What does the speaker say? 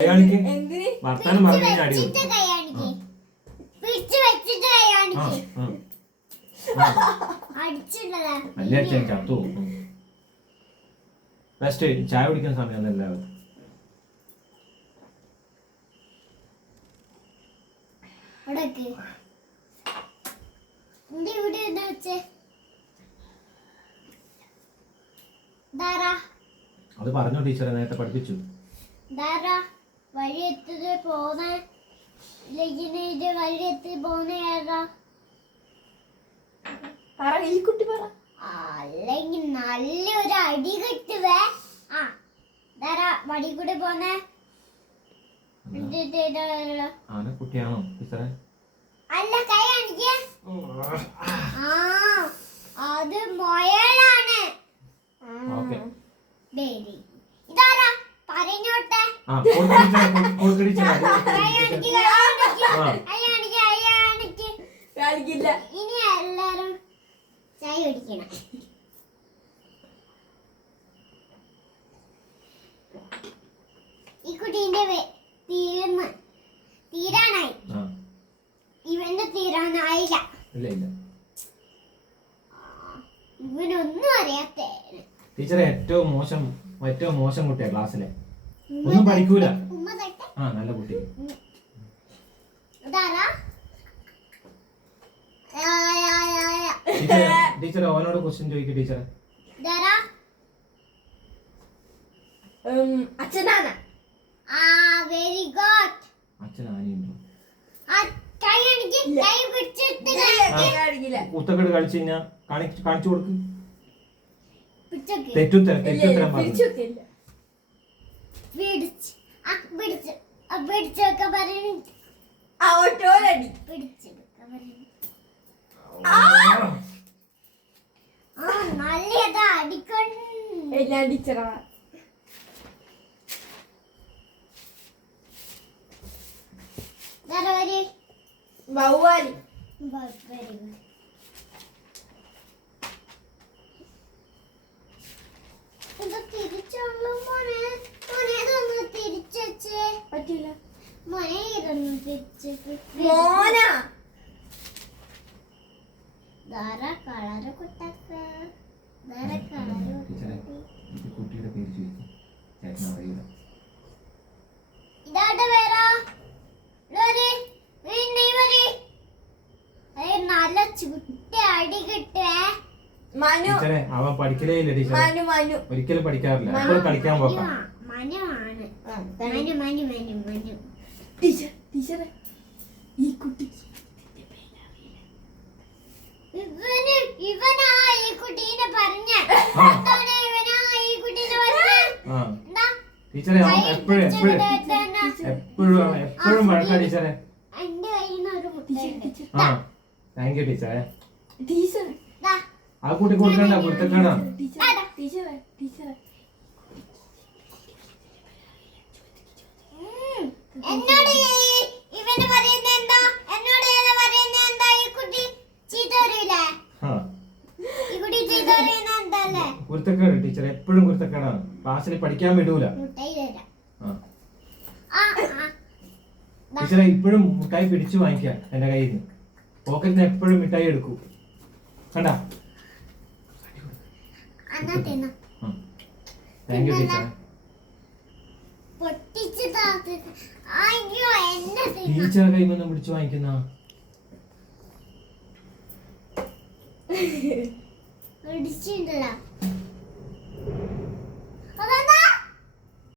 വർത്താനം പറഞ്ഞു ചത്തു. ബെസ്റ്റ് ചായ കുടിക്കുന്ന സമയം എല്ലാവരും അത് പറഞ്ഞോ ടീച്ചറെ, നേരത്തെ പഠിപ്പിച്ചു. അല്ലെങ്കിൽ നല്ലൊരു അടി കിട്ടുവേ. വടി കൂടെ പോന്നെ കുട്ടിയാണോ ടീച്ചറെ? അല്ല, കൈ കാണിക്ക. അത് മൊയലാണ്. ഇതാരാ പറഞ്ഞോട്ടെ. ഇനി എല്ലാരും ചായ കുടിക്കണം. ഈ കുട്ടീന്റെ തീരാനായി. ഇവന്റെ തീരാനായില്ല. ഇവനൊന്നും അറിയാത്ത ടീച്ചറെ ഏറ്റവും മോശം കുട്ടിയാ ക്ലാസ്സിലെ. ഒന്നും പഠിക്കൂല. നല്ല കുട്ടി. ടീച്ചറെ ഓനോട് ക്വസ്റ്റ്യൻ ചോദിക്കും ടീച്ചറെ. അച്ഛനാണ്. Very good. അച്ഛനാനിയുണ്ടോ? കുത്തക്കെട്ട് കളിച്ചു കഴിഞ്ഞാ കാണിച്ചു കൊടുക്ക്. തെറ്റുത്തരം പറഞ്ഞു. ബൗവാലി. തിരിച്ചുള്ളൂ മോനെ. മോനെ തിരിച്ചേ പറ്റില്ല. മോനെ ഇതൊന്നും തിരിച്ച് മോന കളറ് കുട്ടക്ക കുട്ടിയുടെ പേര് ചോദിക്കും. ഇതാട്ടെ പേരാ. നല്ല ചുട്ടി അടി കിട്ടുവേ. അവൻ പഠിക്കലേ ഇല്ല ടീച്ചർ. ഒരിക്കലും പഠിക്കാറില്ല. എപ്പോഴും കളിക്കാൻ പോക്കാം. ഈ കുട്ടി ഇവനാ ഈ കുട്ടീനെ പറഞ്ഞ ടീച്ചറെ എപ്പോഴും വഴക്കാ ടീച്ചറെ. എന്റെ കയ്യിൽ ഒരു താങ്ക് യു ടീച്ചറെ. ആ കുട്ടി കൊടുക്കണ്ട കൊടുത്തേക്കണ. എന്നോട് ഇവന് പറയുന്നത് എന്താ? എന്നോട് പറയുന്നത് എന്താ? ഈ കുട്ടി ചീത്ത പറയില്ലേ? ഈ കുട്ടി ചീത്ത പറയുന്നത് എന്തല്ലേ? കുരുത്തക്കേട് ടീച്ചർ, എപ്പോഴും കുരുത്തക്കേടാണ്. ക്ലാസ്സിൽ പഠിക്കാൻ വിടൂല. ടീച്ചറെ ഇപ്പോഴും മിഠായി പിടിച്ചു വാങ്ങിക്കാം എന്റെ കയ്യിൽ നിന്ന്. പോക്കറ്റിൽ നിന്ന് എപ്പോഴും മിഠായി എടുക്കൂ. കണ്ടാ? താങ്ക് യു ടീച്ചറെ. ടീച്ചറെ കയ്യിൽ നിന്ന് പിടിച്ചു വാങ്ങിക്കുന്ന പിടിച്ചിട്ടുണ്ടല്ലോ.